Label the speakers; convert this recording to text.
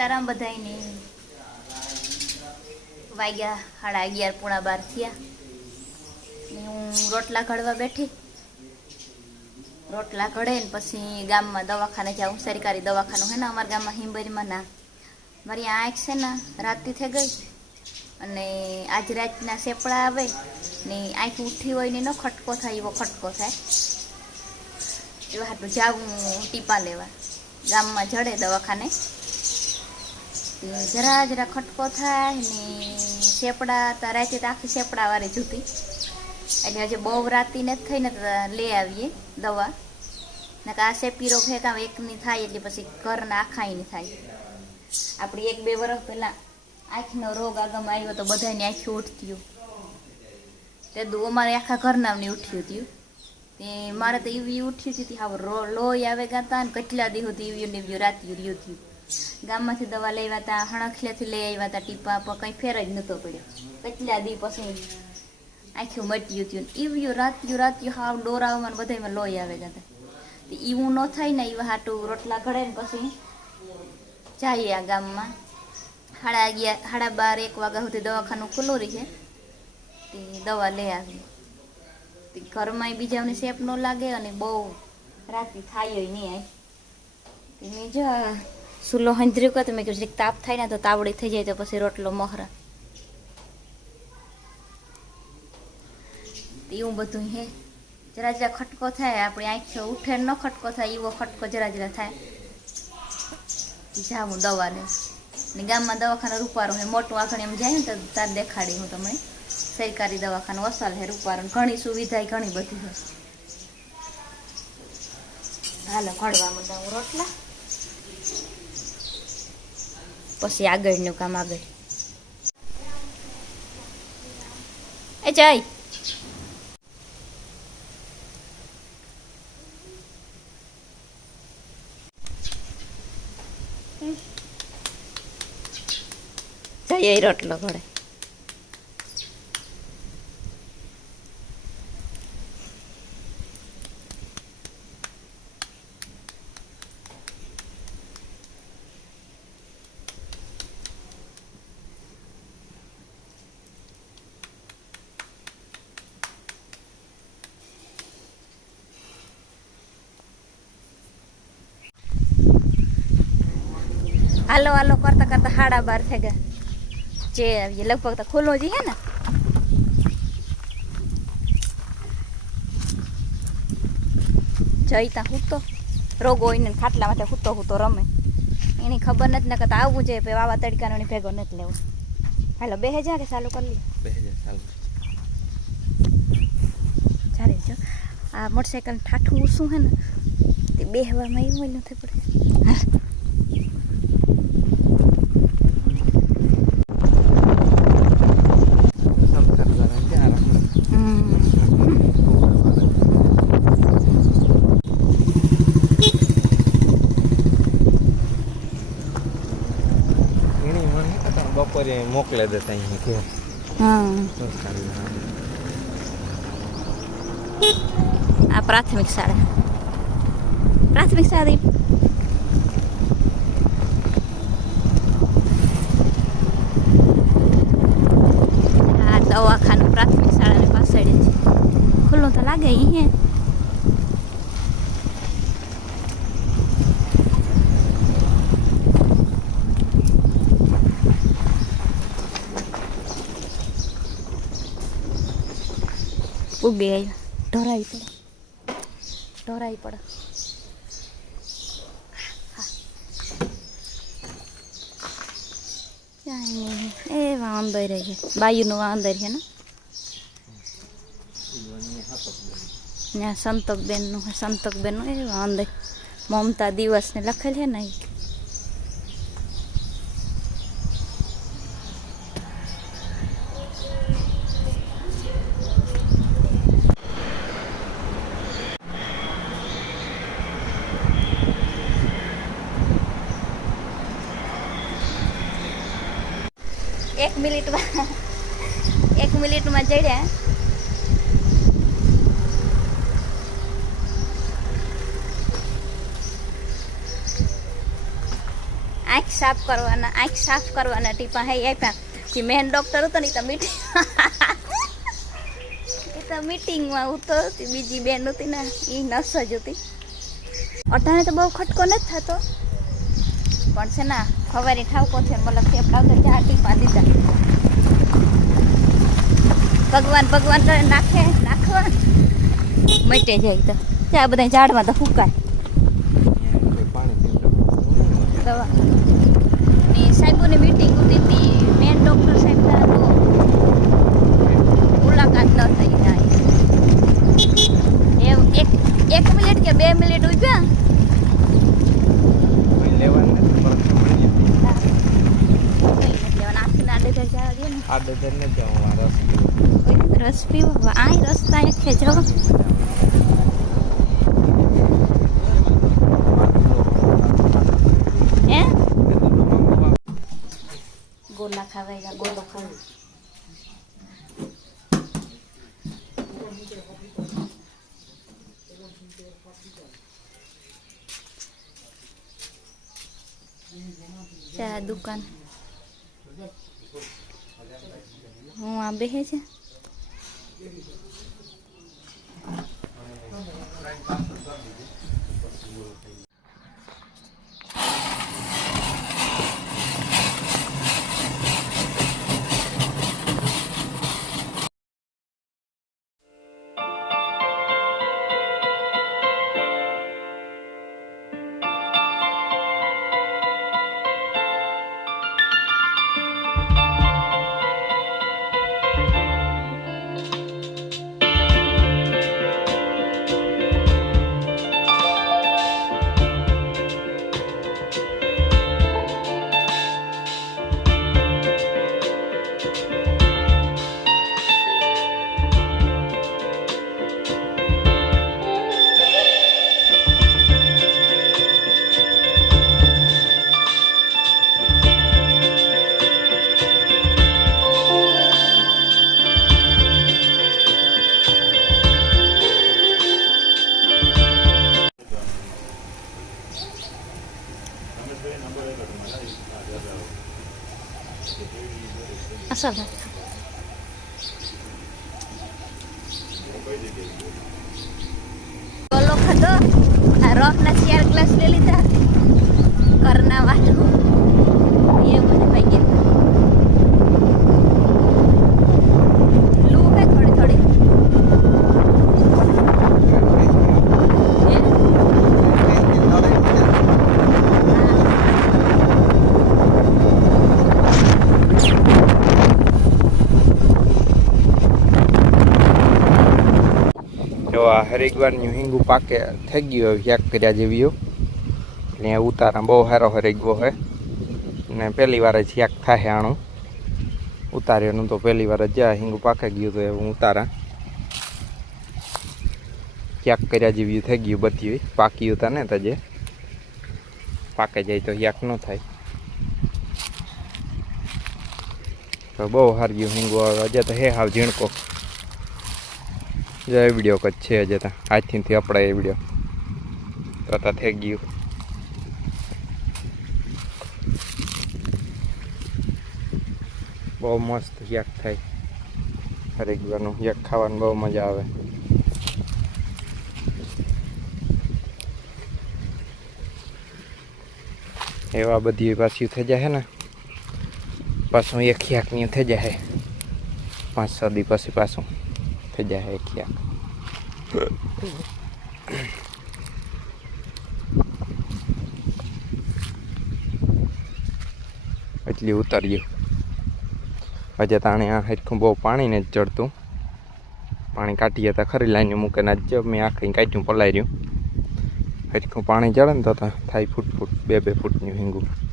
Speaker 1: સીતારામ બધાયને વાગ્યા સાડા અગિયાર, પૂણા બાર થયા. હું રોટલા ઘડવા બેઠી. રોટલા ઘડે ને પછી ગામમાં દવાખાને જાઉં, સરકારી દવાખાનું હે ને, અમારા ગામમાં હિંબરીમાં ના. મારી આંખ છે ને, રાતથી થઈ ગઈ. અને આજ રાતના સેપડા આવે ને આંખ ઉઠી હોય ને એનો ખટકો થાય, એવો ખટકો થાય. એવા હાટું જાઉં, ટીપા લેવા. ગામમાં જડે દવાખાને. જરા જરા ખટકો થાય ને શેપડા, તો રાતે તો આખી સેપડા વાળી જૂતી એટલે હજી બહુ રાતી નથી થઈ ને તો લઈ આવીએ દવા. ને આ શેપી હે એક એકની થાય એટલે પછી ઘરના આખાઈની થાય. આપણી એક બે વર્ષ પહેલાં આંખનો રોગ આગમ આવ્યો તો બધાની આંખી ઉઠતી તે દુ અમારે આખા ઘરનામની ઉઠ્યું હતું તે મારે તો એવી ઉઠ્યું હતી. હાવ લોહી આવે ગાતા ને કેટલા દી સુધી એવી ને એવી રાતી રહ્યું થયું ગામમાંથી દવા લઈ આવ્યા હતા હણખલેથી લઈ આવ્યા હતા ટીપા પર કંઈ ફેર જ નહોતો પડ્યો. કેટલા દી પછી આખું મટ્યું થયું એવી રાત્યું રાત્યું હાવ ડોરાવમાં બધામાં લોહી આવે જતા એવું ન થાય ને એવું હાટું રોટલા ઘડે ને પછી જઈએ આ ગામમાં. સાડા અગિયાર સાડા બાર, એક વાગ્યા સુધી દવાખાનું ખુલ્લું રહે. તે દવા લઈ આવી. ઘરમાં બીજાને સેપ ન લાગે અને બહુ રાતે થાય નહીં આય. મેં જો સુલો હંજર્યું કહો તો મેં કીધું તાપ થાય ને તો તાવડી થઈ જાય તો પછી રોટલો મોહરા એવું બધું હે જરા જરા ખટકો થાય આપણી આંખે ઉઠે ન ખટકો થાય એવો ખટકો જરા જરા થાય જાઉં દવા લે ને ગામમાં દવાખાના રૂપારો હે મોટું આખણ એમ જાય ને તો તાર દેખાડી હું તમને સરકારી દવાખાનું વસાલ હે રૂપારો ઘણી સુવિધા ઘણી બધી હોય હાલો ઘડવા હું રોટલા પછી આગળનું કામ આગળ એ જય જઈએ રોટલો ઘડે હાલો હાલો કરતા કરતા હાડા બાર થઈ ગયા. જે લગભગ તો ખુલ્લો જઈએ ને. જઈ ત્યાં હૂતો. રોગો હોય ને ખાટલા માટે હૂતો હૂતો રમે. એની ખબર નથી ને કરતા આવવું જોઈએ ભાઈ વાવા તડકાનો ભેગો નથી લેવો. હાલો બે હજાર કે ચાલુ કરી લઈએ
Speaker 2: ચાલે.
Speaker 1: જો આ મોટરસાઇકલ ઠાઠું શું હે ને? તે બેહવામાં એવું નથી પડે.
Speaker 2: મોકલે દેતા અહીં કે
Speaker 1: આ પ્રાથમિક શાળા. પ્રાથમિક શાળા દવાખાનું પ્રાથમિક શાળાની પાછળ છે. ખુલ્લું તો લાગે ઈ આવ્યા ઢોરાઈ પડે. ઢોરાઈ પડે. એ વાંદર છે. બાયુનું વાંદર છે ને? ત્યાં સંતકબેનનું સંતકબેનનું એ વાંદર મમતા દિવસને લખેલ છે ને એક મિનિટમાં એક મિનિટમાં ચડ્યા. આંખ સાફ કરવાના, આંખ સાફ કરવાના ટીપા હે આપ્યા કે મેન ડૉક્ટર હતો ને તો મીટિંગ એ તો મીટિંગમાં હતો તે બીજી બેન હતી ને એ નર્સ જ હતી. અટાણે તો બહુ ખટકો નથી થતો. પણ છે ને ખવારી ઠાવકો છે મતલબ થેપલા તો ચાર ટીપા દીધા. ભગવાન ભગવાન કરે નાખે નાખવા મટે જાય તો. ત્યાં બધા ઝાડમાં તો ફૂકાય દવા. ને સાહેબોની મીટિંગ ઉતી હતી. મેન ડૉક્ટર સાહેબ તો મુલાકાત ન થઈ જાય. એક એક મિનિટ કે બે મિનિટ ઉભ્યા
Speaker 2: લેવાનું નથી પરત મળીએ
Speaker 1: કંઈ નથી લેવાના આખી આડે ઘર જવા દે ને
Speaker 2: આ ડઝન ને જાઉં આ રસ પીવો.
Speaker 1: કોઈ રસ પીવો આ રસ્તા એકે જો હે ગોલા ખાવાય ગોલો ખાવા ચા દુકાન હું આ બેહે છે. અસર ગોલો ખાધો આ રોકના ચાર ગ્લાસ લઈ લીધા કરના વાટો એ બધું પાઈ ગયા લૂ હે થોડી થોડી હે?
Speaker 2: હરિદ્વારનું હિંગુ પાકે થઈ ગયું હવે યાક કર્યા જેવી એટલે ઉતારા બહુ સારો હરેગવો હે ને પહેલી વાર જ યાક થાય આણું. ઉતાર્યાનું તો પહેલી વાર જ જ્યાં હિંગુ પાકે ગયું તો એવું ઉતારા. યાક કર્યા જેવી થઈ ગયું બધી પાકી હતા ને તજે. પાકે જાય તો યાક ન થાય. તો બહુ હાર ગયું હિંગુ. આવે હજે તો હે હાવ ઝીણકો. જય વીડિયો કચ છે હજે તો. આજથી અપડાય એ વીડિયો તો તો થઈ ગયું. બહુ મસ્ત યાક થાય. હરેકવાનું યાક ખાવાની બહુ મજા આવે. એવા બધી પાછી થઈ જાય ને. પાછું એક યાકની થઈ જાય પાંચ, છ દી પછી પાછું. થઈ જાય એક એટલી ઉતાર્યું હજે તાણે આ હેરખું બહુ પાણી ને જ ચડતું પાણી કાઢીએ તો ખરી લાઈને મૂકે ને જ મેં આખી કાઢ્યું પલાઈ રહ્યું હરખું પાણી ચડે ને તો થાય ફૂટ ફૂટ બે બે ફૂટનું હિંગું